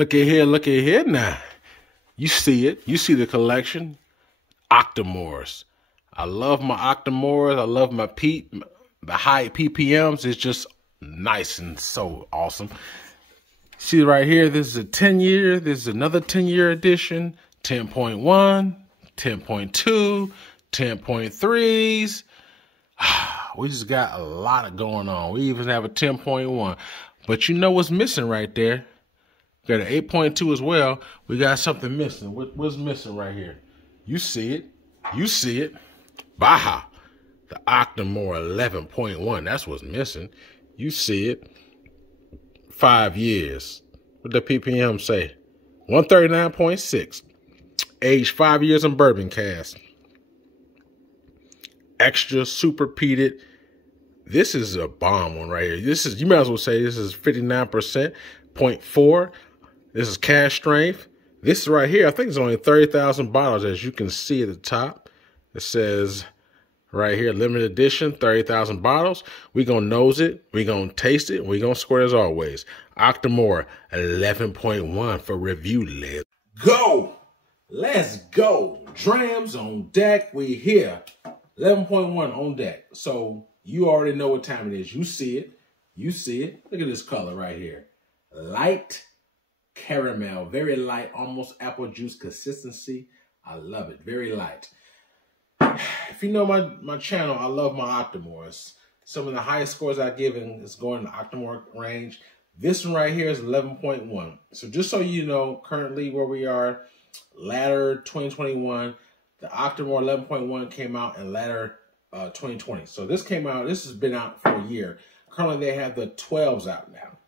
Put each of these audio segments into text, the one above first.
Look at here now. You see it. You see the collection. Octomores. I love my Octomores. I love my peat. The high PPMs is just nice and so awesome. See right here, this is a 10-year. This is another 10-year edition. 10.1, 10.2, 10.3s. We just got a lot of going on. We even have a 10.1. But you know what's missing right there? Got an 8.2 as well. We got something missing. What's missing right here? You see it. You see it. Baja. The Octomore 11.1. That's what's missing. You see it. 5 years. What the PPM say? 139.6. Aged 5 years in bourbon cask. Extra super peated. This is a bomb one right here. This is, you might as well say this is 59%, 0.4. This is cask strength. This right here, I think it's only 30,000 bottles, as you can see at the top. It says right here, limited edition, 30,000 bottles. We're going to nose it. We're going to taste it. We're going to score it as always. Octomore 11.1 for review. Let's go. Let's go. Drams on deck. We here. 11.1 on deck. So you already know what time it is. You see it. You see it. Look at this color right here. Light caramel. Very light. Almost apple juice consistency. I love it. Very light. If you know my channel, I love my Octomores. Some of the highest scores I give is going in the Octomore range. This one right here is 11.1. So just so you know, currently where we are, latter 2021, the Octomore 11.1 came out in latter 2020. So this came out, this has been out for a year. Currently they have the 12s out now.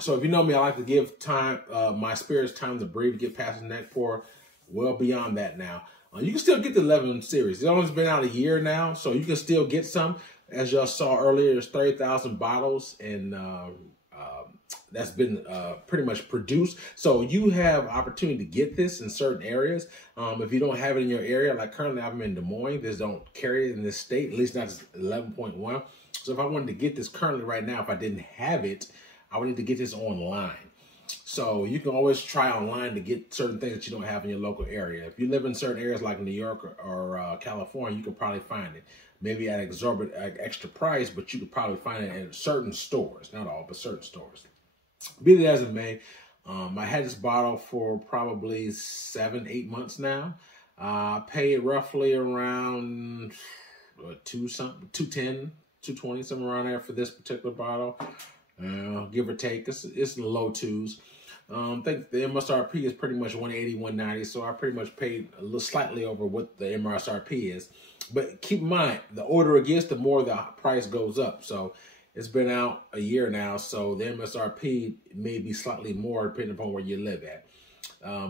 So if you know me, I like to give time, my spirits time to breathe, get past the neck pour, well beyond that now. You can still get the 11 series. It's only been out a year now, so you can still get some. As y'all saw earlier, there's 30,000 bottles, and that's been pretty much produced. So you have opportunity to get this in certain areas. If you don't have it in your area, like currently I'm in Des Moines, they don't carry it in this state, at least not 11.1. So if I wanted to get this currently right now, if I didn't have it, I would need to get this online. So you can always try online to get certain things that you don't have in your local area. If you live in certain areas like New York or California, you can probably find it. Maybe at exorbitant extra price, but you could probably find it in certain stores. Not all, but certain stores. Be that as it may, I had this bottle for probably 7-8 months now. I paid roughly around $210, $220, somewhere around there for this particular bottle. Give or take, it's in the low twos. I think the MSRP is pretty much $180, $190, so I pretty much paid a little slightly over what the MSRP is. But keep in mind, the older it gets, the more the price goes up. So it's been out a year now, so the MSRP may be slightly more depending upon where you live at.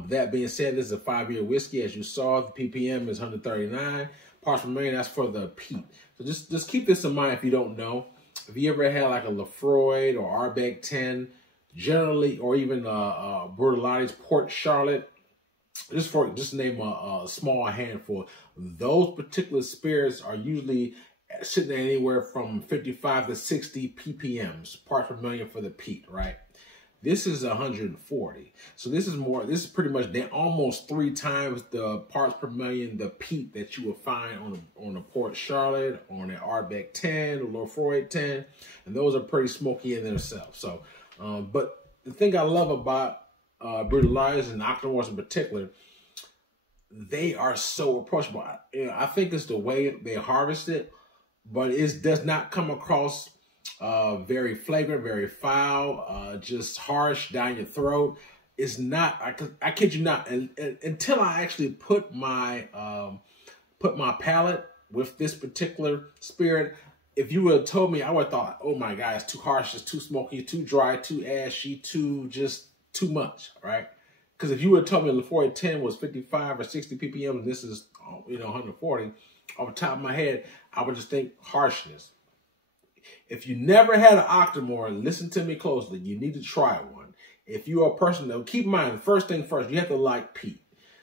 That being said, this is a 5-year whiskey. As you saw, the PPM is 139 parts per million. That's for the peat. So just keep this in mind if you don't know. If you ever had like a Lafroy or Arbeck 10, generally, or even Bertolotti's Port Charlotte, just to name a small handful, those particular spirits are usually sitting at anywhere from 55 to 60 ppms, parts per million for the peat, right? This is 140. So this is more, this is pretty much almost 3 times the parts per million, the peat that you will find on a Port Charlotte, on an Arbeck 10, or Lafroy 10. And those are pretty smoky in themselves. So, but the thing I love about Bertolotti's and Octomores in particular, they are so approachable. I think it's the way they harvest it, but it does not come across very flagrant, very foul, just harsh down your throat. It's not, I kid you not, until I actually put my palate with this particular spirit. If you would have told me, I would have thought, oh my God, it's too harsh, it's too smoky, too dry, too ashy, too much, right? Because if you would have told me Lafroy 10 was 55 or 60 ppm and this is, 140, off the top of my head, I would just think harshness. If you never had an Octomore, listen to me closely. You need to try one. If you are a person that, keep in mind, the first thing first, you have to like peat.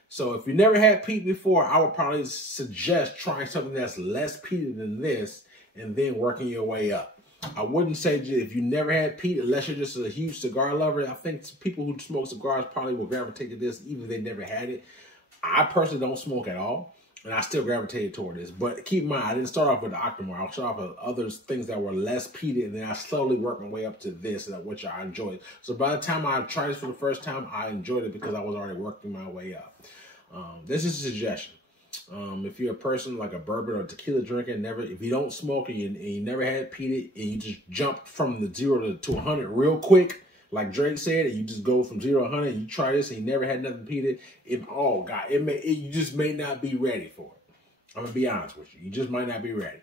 So if you never had peat before, I would probably suggest trying something that's less peated than this and then working your way up. I wouldn't say if you never had peat, unless you're just a huge cigar lover. I think people who smoke cigars probably will gravitate to this, even if they never had it. I personally don't smoke at all, and I still gravitated toward this. But keep in mind, I didn't start off with the Octomore. I started off with other things that were less peated, and then I slowly worked my way up to this, which I enjoyed. So by the time I tried this for the first time, I enjoyed it because I was already working my way up. This is a suggestion. If you're a person like a bourbon or tequila drinker, if you don't smoke and you never had peated, and you just jump from the 0 to 100 real quick, like Drake said, and you just go from 0 to 100, and you try this and you never had nothing peated, you just may not be ready for it. I'm gonna be honest with you. You just might not be ready.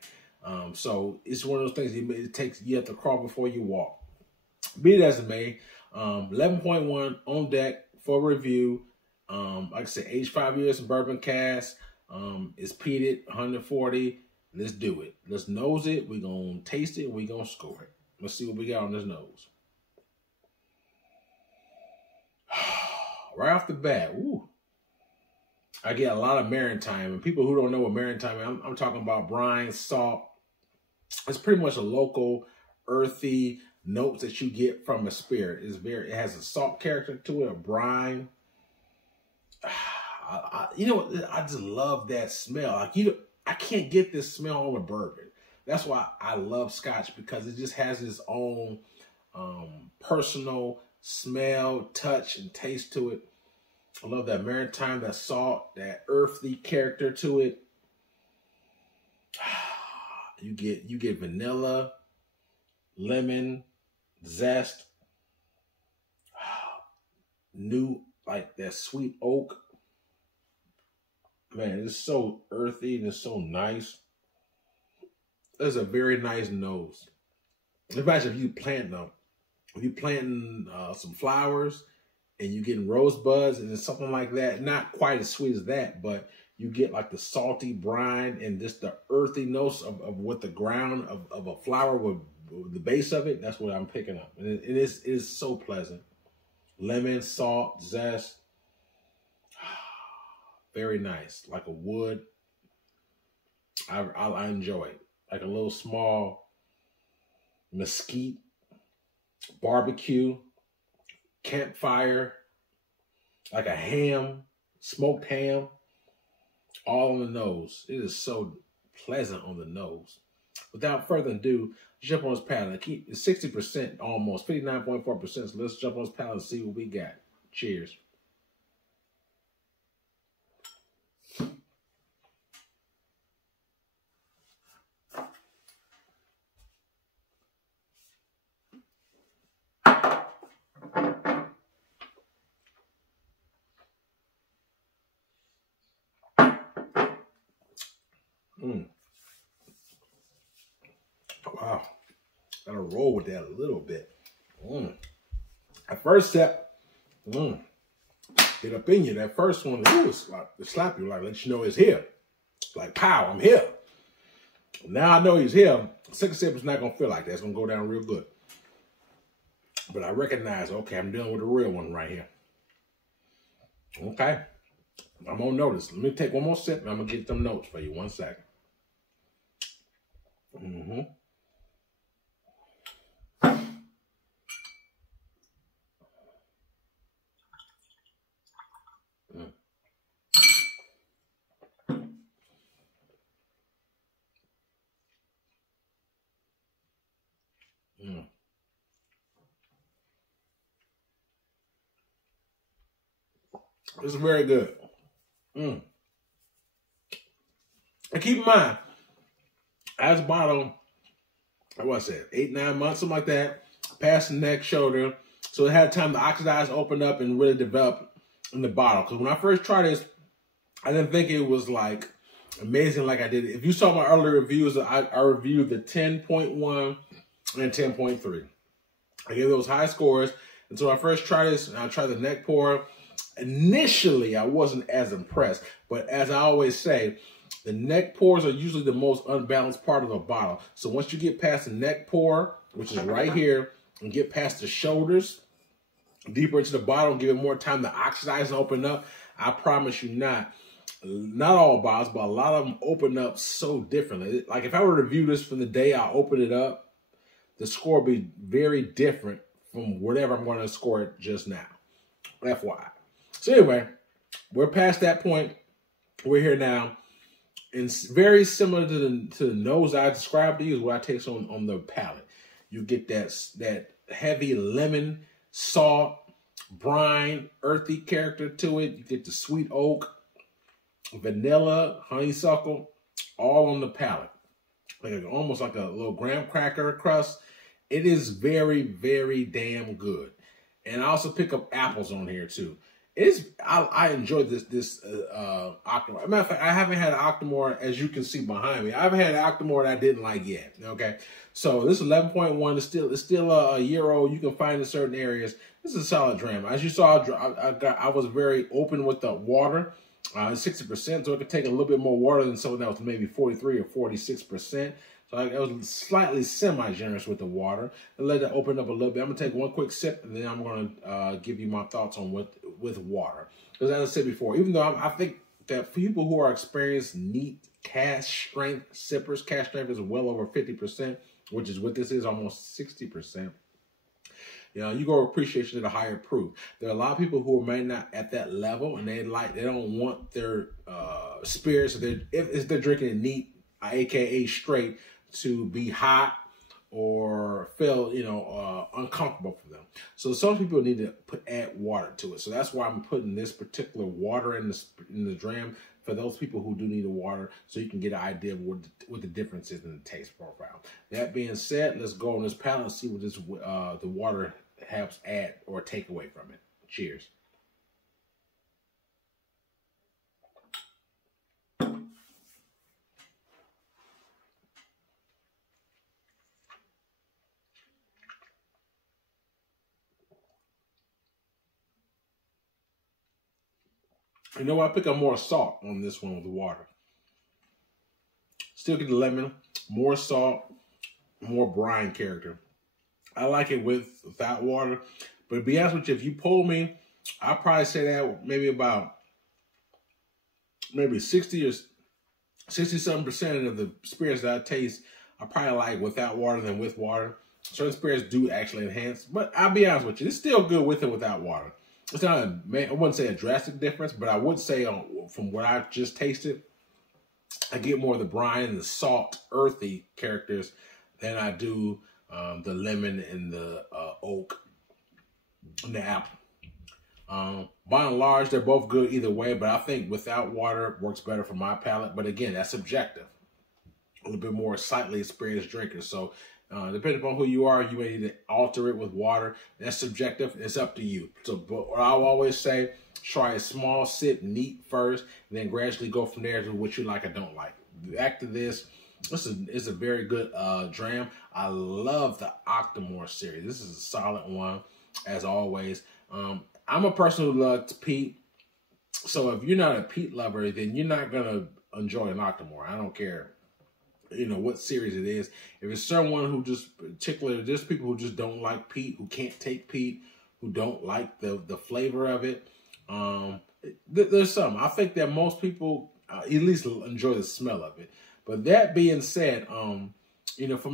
So it's one of those things you have to crawl before you walk. Be it as it may, 11.1 on deck for review. Like I said, aged 5 years in bourbon cask. It's peated, 140. Let's do it. Let's nose it. We're going to taste it. We're going to score it. Let's see what we got on this nose. Right off the bat, ooh, I get a lot of maritime. And people who don't know what maritime is, I'm talking about brine, salt. It's pretty much a local, earthy notes that you get from a spirit. It has a salt character to it, a brine. I just love that smell. I can't get this smell on a bourbon. That's why I love Scotch, because it just has its own personal smell, touch, and taste to it. I love that maritime, that salt, that earthy character to it. You get vanilla, lemon, zest, like that sweet oak. Man, it's so earthy and it's so nice. It's a very nice nose. Imagine if you planting some flowers and you getting rosebuds and something like that. Not quite as sweet as that, but you get like the salty brine and just the earthy notes of what the ground of a flower with the base of it. That's what I'm picking up, and it is so pleasant. Lemon, salt, zest. Very nice, like a wood. I enjoy it. Like a little small mesquite, barbecue, campfire, like a ham, smoked ham, all on the nose. It is so pleasant on the nose. Without further ado, jump on this palate. It's 60% almost, 59.4%. So let's jump on this palate and see what we got. Cheers. Wow, gotta roll with that a little bit. At first step, get up in you. That first one, it's like to slap you, like let you know it's here. Like pow, I'm here. Now I know he's here. Second sip is not gonna feel like that. It's gonna go down real good. But I recognize, okay, I'm dealing with a real one right here. Okay, I'm gonna notice. Let me take one more sip and I'm gonna get them notes for you. 1 second. This is very good. And keep in mind, as a bottle, what I said, 8, 9 months, something like that, past the neck, shoulder. So it had time to oxidize, open up, and really develop in the bottle. Because when I first tried this, I didn't think it was like amazing like I did. If you saw my earlier reviews, I reviewed the 10.1 and 10.3. I gave those high scores. And so I first tried this, and I tried the neck pour. Initially, I wasn't as impressed. But as I always say, the neck pours are usually the most unbalanced part of the bottle. So once you get past the neck pour, which is right here, and get past the shoulders, deeper into the bottle, give it more time to oxidize and open up, I promise you not all bottles, but a lot of them open up so differently. Like if I were to review this from the day I opened it up, the score will be very different from whatever I'm going to score it just now. FYI. So anyway, we're past that point. We're here now. And very similar to the nose I described to you is what I taste on the palate. You get that heavy lemon, salt, brine, earthy character to it. You get the sweet oak, vanilla, honeysuckle, all on the palate. Almost like a little graham cracker crust. It is very, very damn good. And I also pick up apples on here too. I enjoyed this Octomore. As a matter of fact, I haven't had an Octomore, as you can see behind me. I haven't had an Octomore that I didn't like yet. Okay, so this 11.1 is still a year old. You can find in certain areas. This is a solid dram. As you saw, I was very open with the water. 60%, so it could take a little bit more water than someone that was maybe 43 or 46%. So I was slightly semi-generous with the water and let it open up a little bit. I'm going to take one quick sip, and then I'm going to give you my thoughts on with water. Because as I said before, even though I think that people who are experienced neat cask strength sippers, cask strength is well over 50%, which is what this is, almost 60%. You know, you go appreciation of the higher proof. There are a lot of people who are maybe not at that level, and they don't want their spirits, if they're drinking it neat, aka straight, to be hot or feel, uncomfortable for them. So some people need to add water to it. So that's why I'm putting this particular water in the dram for those people who do need the water, so you can get an idea of what the difference is in the taste profile. That being said, let's go on this palate and see what this the water helps add or take away from it. Cheers. You know what? I pick up more salt on this one with the water. Still get the lemon, more salt, more brine character. I like it without water. But to be honest with you, if you poll me, I'll probably say that maybe 60 or 60-something% of the spirits that I taste, I probably like without water than with water. Certain spirits do actually enhance, but I'll be honest with you, it's still good with and without water. It's not I wouldn't say a drastic difference, but I would say from what I just tasted, I get more of the brine and the salt, earthy characters than I do the lemon and the oak and the apple. By and large, they're both good either way, but I think without water works better for my palate. But again, that's subjective. A little bit more slightly experienced drinkers. So depending upon who you are, you may need to alter it with water. That's subjective. It's up to you. So but I'll always say, try a small sip neat first, and then gradually go from there to what you like or don't like. Back to this. This is a very good dram. I love the Octomore series. This is a solid one, as always. I'm a person who loves peat. So if you're not a peat lover, then you're not going to enjoy an Octomore. I don't care, what series it is. If it's someone who there's people who just don't like peat, who can't take peat, who don't like the flavor of it. There's some. I think that most people at least enjoy the smell of it. But that being said, from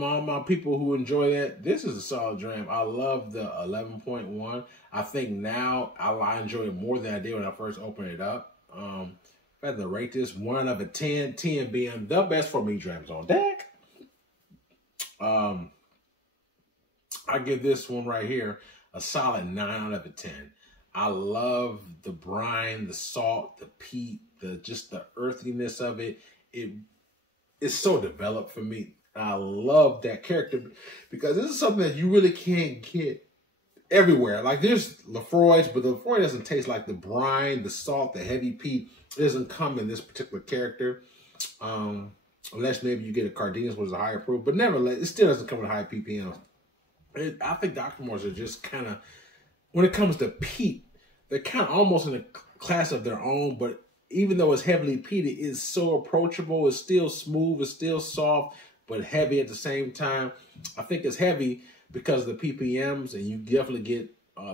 all my people who enjoy that, this is a solid dram. I love the 11.1. I think now I enjoy it more than I did when I first opened it up. If I had to rate this 1 out of 10, 10 being the best for me drams on deck, I give this one right here a solid 9 out of 10. I love the brine, the salt, the peat, just the earthiness of it. It's so developed for me. I love that character because this is something that you really can't get everywhere. Like there's Lafroy's, but the Lafroy doesn't taste like the brine, the salt, the heavy peat. It doesn't come in this particular character. Unless maybe you get a Cardenas, which is a higher proof. But nevertheless, it still doesn't come with high ppm. I think the Octomores are just kind of, when it comes to peat, they're kind of almost in a class of their own, but even though it's heavily peated, it's so approachable. It's still smooth. It's still soft, but heavy at the same time. I think it's heavy because of the ppms, and you definitely get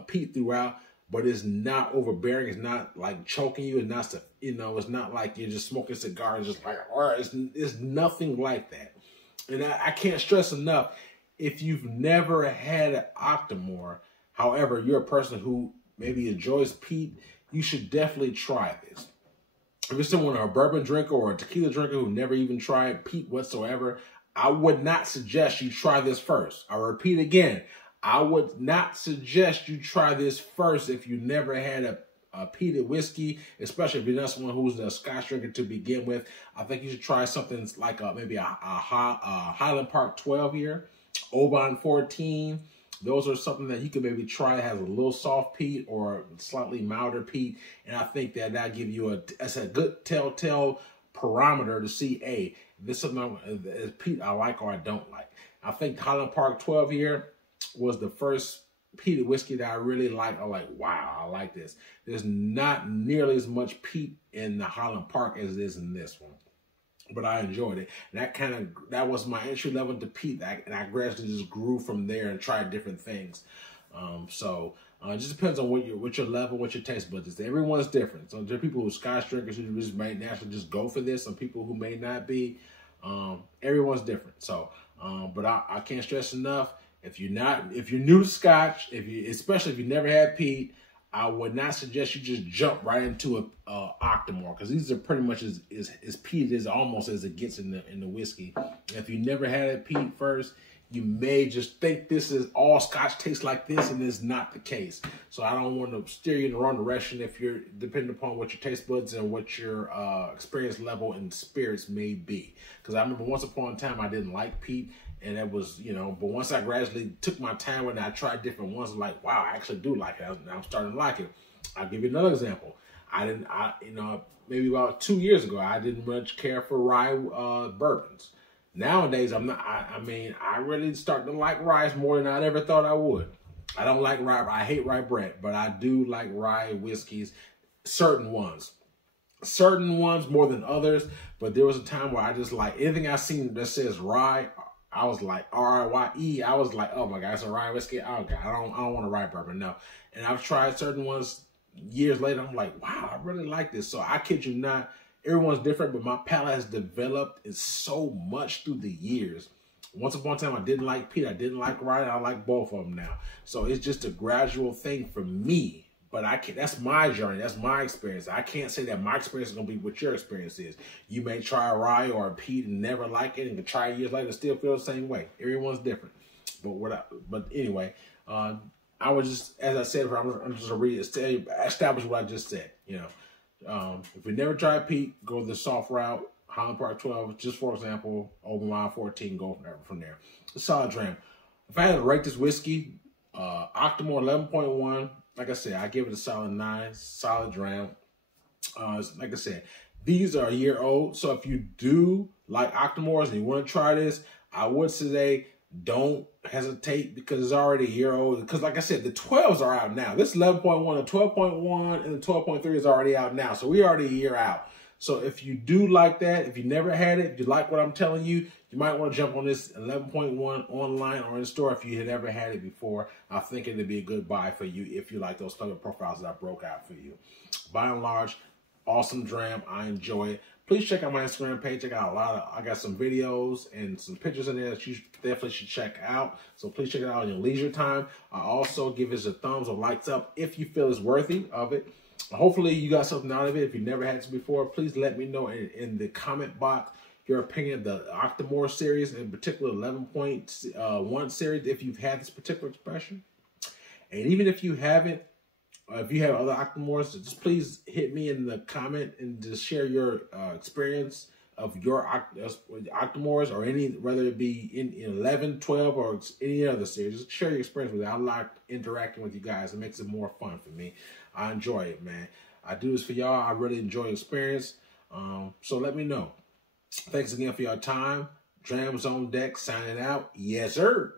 peat throughout, but it's not overbearing. It's not like choking you. It's not, it's not like you're just smoking cigars, just like, all right, it's nothing like that. And I can't stress enough, if you've never had an Octomore, however, you're a person who maybe enjoys peat, you should definitely try this. If you're someone, a bourbon drinker or a tequila drinker who never even tried peat whatsoever, I would not suggest you try this first. I repeat again, I would not suggest you try this first if you never had a peated whiskey, especially if you're not someone who's a scotch drinker to begin with. I think you should try something like maybe a Highland Park 12 year, Oban 14. Those are something that you could maybe try. It has a little soft peat or slightly milder peat, and I think that'll give you that's a good telltale parameter to see, hey, this is something peat I like or I don't like. I think Highland Park 12 year was the first peated whiskey that I really liked. I'm like, wow, I like this. There's not nearly as much peat in the Highland Park as it is in this one, but I enjoyed it. And that was my entry level to peat, and I gradually just grew from there and tried different things. It just depends on what your level, what your taste buds is. Everyone's different. So there are people who are scotch drinkers who just may naturally just go for this. Some people who may not be. Everyone's different. So, but I can't stress enough. If you're new to scotch, especially if you never had peat, I would not suggest you just jump right into a Octomore, because these are pretty much as peated as almost as it gets in the whiskey. If you never had a peat first, you may just think this is all scotch tastes like this, and it's not the case. So I don't want to steer you in the wrong direction if you're depending upon what your taste buds and what your experience level and spirits may be. Because I remember once upon a time I didn't like peat, and it was, but once I gradually took my time and I tried different ones, I'm like, wow, I actually do like it. I'm starting to like it. I'll give you another example. Maybe about 2 years ago, I didn't much care for rye bourbons. Nowadays, I'm not. I really start to like rye more than I ever thought I would. I don't like rye. I hate rye bread, but I do like rye whiskeys. Certain ones more than others. But there was a time where I just like anything I seen that says rye. I was like RYE. I was like, oh my God, it's a rye whiskey. Oh God, I don't want a rye bourbon. No. And I've tried certain ones years later. I'm like, wow, I really like this. So I kid you not. Everyone's different, but my palate has developed so much through the years. Once upon a time, I didn't like peat. I didn't like rye. I like both of them now. So it's just a gradual thing for me. But that's my journey. That's my experience. I can't say that my experience is going to be what your experience is. You may try a rye or a peat and never like it, and can try years later and still feel the same way. Everyone's different. But anyway, I was just, as I said, I'm just going to establish what I just said, If you never tried peat, go the soft route. Highland Park 12, just for example, Octomore 14, go from there. A solid dram. If I had to rate this whiskey, Octomore 11.1, like I said, I give it a solid 9, solid dram. Like I said, these are a year old, so if you do like Octomores and you want to try this, I would say don't hesitate, because it's already a year old. Because like I said, the 12s are out now. This 11.1, the 12.1, and the 12.3 is already out now. So we're already a year out. So if you do like that, if you never had it, if you like what I'm telling you, you might want to jump on this 11.1 online or in store if you had never had it before. I think it'd be a good buy for you if you like those flavor profiles that I broke out for you. By and large, awesome dram. I enjoy it. Please check out my Instagram page. I got some videos and some pictures in there that you definitely should check out. So please check it out in your leisure time. I also give it a thumbs or likes up if you feel it's worthy of it. Hopefully you got something out of it. If you never had this before, please let me know in the comment box your opinion of the Octomore series, in particular 11.1 series, if you've had this particular expression. And even if you haven't, if you have other Octomores, just please hit me in the comment and just share your experience of your Octomores, or whether it be in 11, 12, or any other series. Just share your experience with it. I like interacting with you guys. It makes it more fun for me. I enjoy it, man. I do this for y'all. I really enjoy the experience. So let me know. Thanks again for your time. Drams on deck, signing out. Yes, sir.